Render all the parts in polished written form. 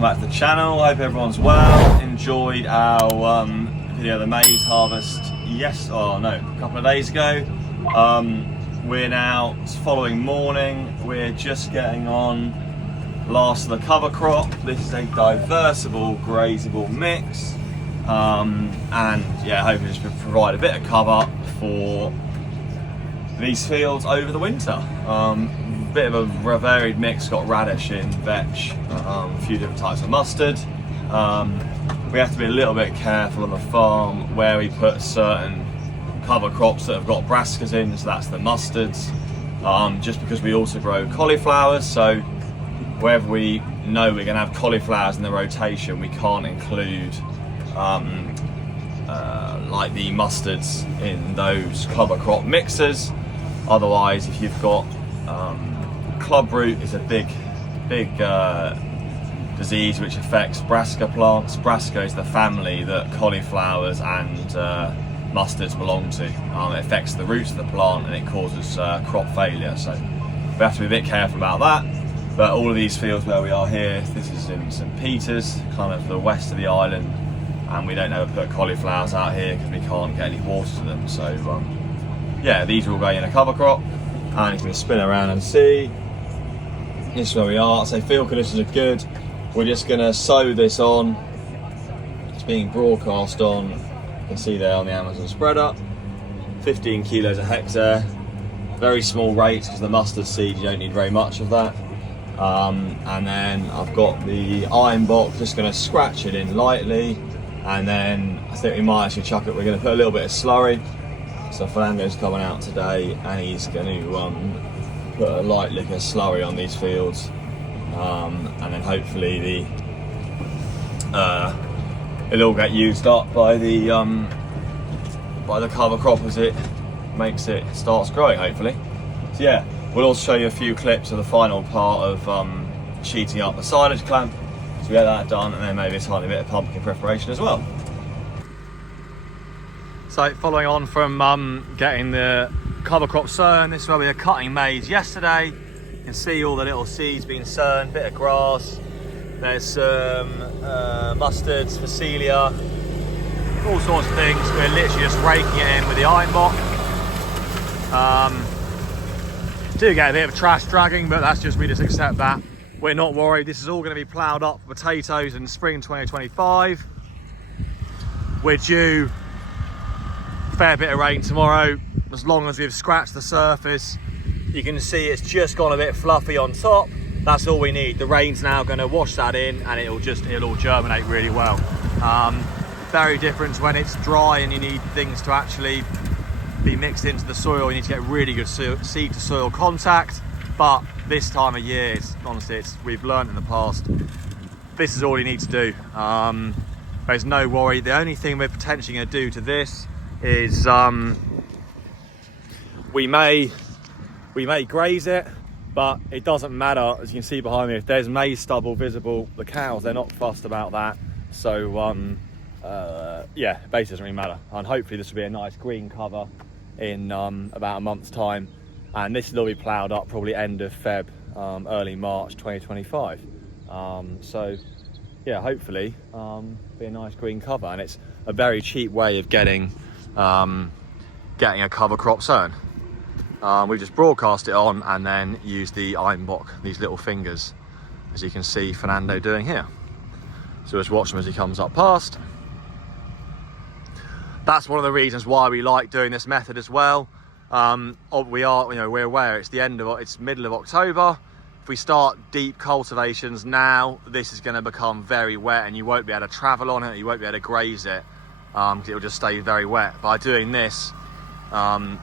welcome back to the channel. Hope everyone's well. Enjoyed our video of the maize harvest a couple of days ago. We're now, it's following morning, we're just getting on last of the cover crop. This is a diversible, grazable mix, and yeah, hopefully just provide a bit of cover for these fields over the winter. Bit of a varied mix, got radish in, vetch, a few different types of mustard. We have to be a little bit careful on the farm where we put certain cover crops that have got brassicas in, so that's the mustards, just because we also grow cauliflowers, so wherever we know we're going to have cauliflowers in the rotation, we can't include like the mustards in those cover crop mixes. Otherwise, if you've got club root is a big disease which affects brassica plants. Brassica is the family that cauliflowers and mustards belong to. It affects the roots of the plant and it causes crop failure, so we have to be a bit careful about that. But all of these fields where we are here, this is in St Peter's, kind of the west of the island, and we don't ever put cauliflowers out here because we can't get any water to them. So yeah, these are all going in a cover crop, and if we spin around and see, this is where we are. So field conditions are good. We're just going to sow this on. It's being broadcast on, you can see there on the Amazon spreader, 15 kilos a hectare. Very small rates because the mustard seed, you don't need very much of that. And then I've got the iron box, just going to scratch it in lightly, and then I think we might actually chuck it. We're going to put a little bit of slurry. So Fernando's coming out today and he's going to put a light lick of slurry on these fields, and then hopefully it'll all get used up by the cover crop as it starts growing, hopefully. So yeah, we'll also show you a few clips of the final part of sheeting up the silage clamp, so we get that done, and then maybe a tiny bit of pumpkin preparation as well. So following on from getting the cover crop sown, this is where we were cutting maize yesterday. You can see all the little seeds being sown, bit of grass, there's some mustards, phacelia, all sorts of things. We're literally just raking it in with the iron box. Do get a bit of trash dragging, but that's just, we just accept that. We're not worried. This is all going to be ploughed up for potatoes in spring 2025. We're due a fair bit of rain tomorrow. As long as we've scratched the surface, you can see it's just gone a bit fluffy on top. That's all we need. The rain's now going to wash that in, and it'll all germinate really well. Very different when it's dry and you need things to actually be mixed into the soil. You need to get really good seed to soil contact. But this time of year, we've learned in the past, this is all you need to do. There's no worry. The only thing we're potentially going to do to this is we may graze it, but it doesn't matter. As you can see behind me, if there's maize stubble visible, the cows, they're not fussed about that. So yeah, it basically doesn't really matter. And hopefully this will be a nice green cover in about a month's time, and this will be ploughed up probably end of Feb, early March 2025. So yeah, hopefully be a nice green cover, and it's a very cheap way of getting a cover crop sown. We just broadcast it on and then use the iron block, these little fingers, as you can see Fernando doing here. So just watch him as he comes up past. That's one of the reasons why we like doing this method as well. We're aware it's middle of October. If we start deep cultivations now, this is going to become very wet and you won't be able to travel on it, you won't be able to graze it, because it'll just stay very wet. By doing this,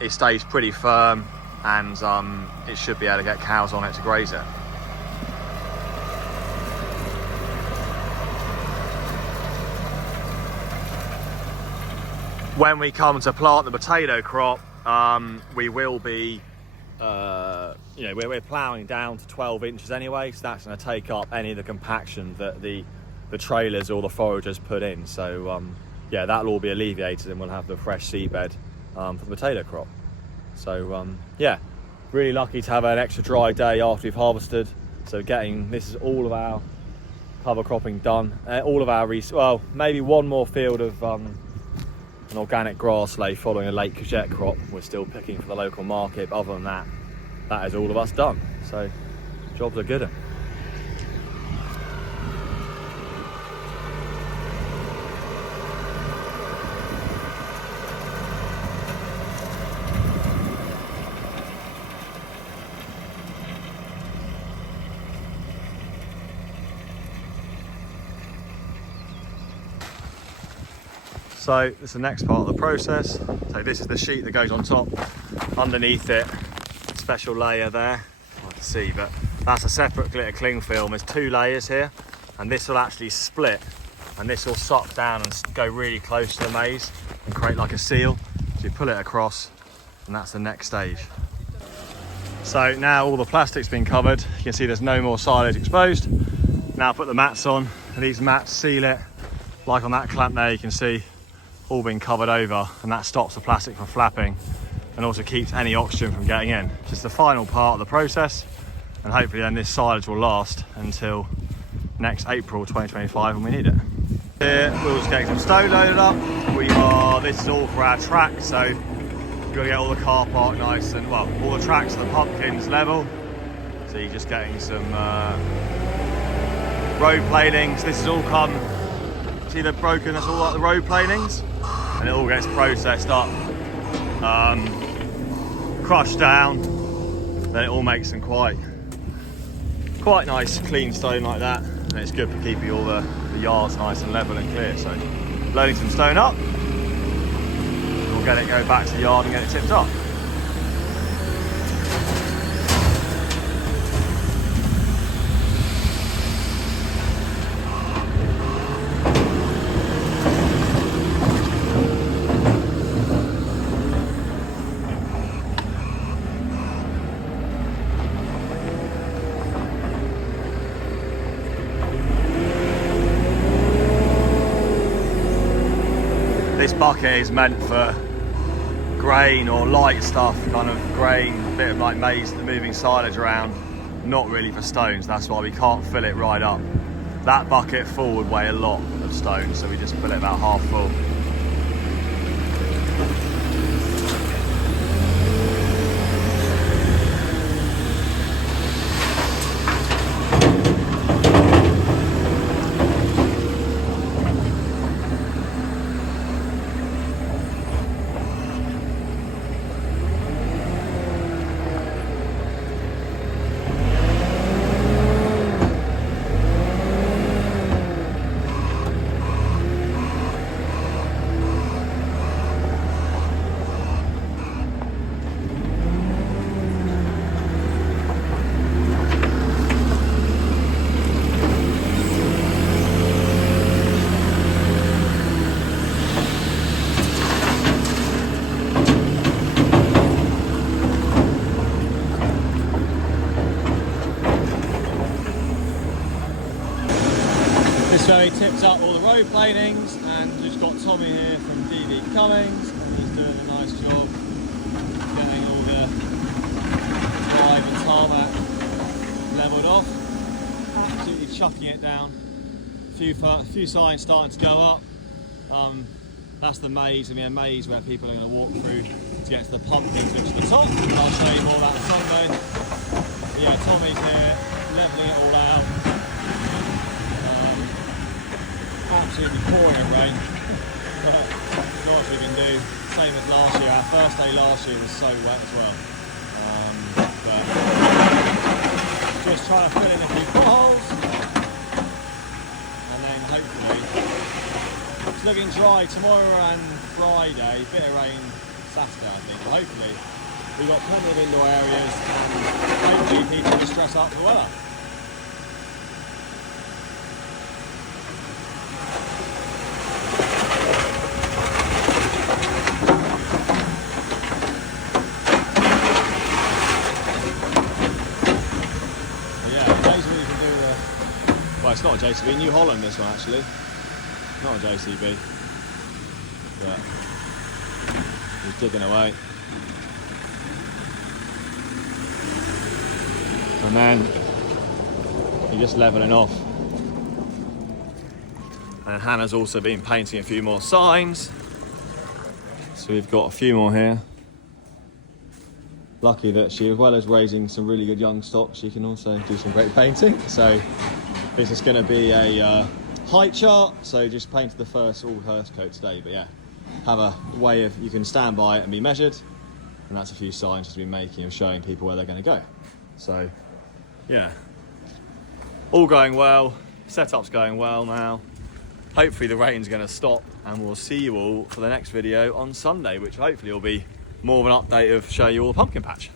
it stays pretty firm, and it should be able to get cows on it to graze it. When we come to plant the potato crop, we will be, we're ploughing down to 12 inches anyway, so that's going to take up any of the compaction that the trailers or the foragers put in. So yeah, that'll all be alleviated, and we'll have the fresh seedbed for the potato crop. So yeah, really lucky to have an extra dry day after we've harvested. So this is all of our cover cropping done. All of our well, maybe one more field of an organic grass lay following a late courgette crop. We're still picking for the local market, but other than that, that is all of us done. So jobs are good. So this is the next part of the process. So this is the sheet that goes on top. Underneath it, special layer there. Hard to see, but that's a separate glitter cling film. There's 2 layers here, and this will actually split, and this will suck down and go really close to the maize and create like a seal. So you pull it across, and that's the next stage. So now all the plastic's been covered. You can see there's no more silage exposed. Now put the mats on, and these mats seal it. Like on that clamp there, you can see all been covered over, and that stops the plastic from flapping and also keeps any oxygen from getting in. Just the final part of the process, and hopefully then this silage will last until next April 2025 when we need it. Here we're just getting some stone loaded up. This is all for our track, so we've got to get all the car park nice and, well, all the tracks and the pumpkins level. So you're just getting some road planings. This has all come, see the broken, that's all like the road planings, and it all gets processed up, crushed down, then it all makes some quite nice clean stone like that, and it's good for keeping all the yards nice and level and clear. So loading some stone up, we'll get it go back to the yard and get it tipped up. This bucket is meant for grain or light stuff, kind of grain, a bit of like maize, moving silage around, not really for stones. That's why we can't fill it right up. That bucket full would weigh a lot of stone, so we just fill it about half full. So he tips up all the road planings, and just got Tommy here from DD Cummings, and he's doing a nice job getting all the drive and tarmac levelled off, absolutely chucking it down. A few signs starting to go up. That's the maze, a maze where people are going to walk through to get to the pumpkins, which is the top. I'll show you more about the Sunday. But yeah, Tommy's here levelling it all out. Absolutely pouring rain, but not much we can do. Same as last year. Our first day last year was so wet as well. But just trying to fill in a few potholes, and then hopefully it's looking dry tomorrow and Friday. Bit of rain Saturday, I think. But hopefully we've got plenty of indoor areas, and hopefully people will stress up the weather. Well, it's not a JCB, New Holland this one actually, not a JCB, but he's digging away. And then you're just levelling off. And Hannah's also been painting a few more signs. So we've got a few more here. Lucky that she, as well as raising some really good young stock, she can also do some great painting. So this is going to be a height chart. So just painted the first all hearse coat today, but yeah, have a way of, you can stand by it and be measured. And that's a few signs she's been making of showing people where they're going to go. So yeah, all going well. Setup's going well now. Hopefully the rain's going to stop, and we'll see you all for the next video on Sunday, which hopefully will be more of an update of show you all the pumpkin patch.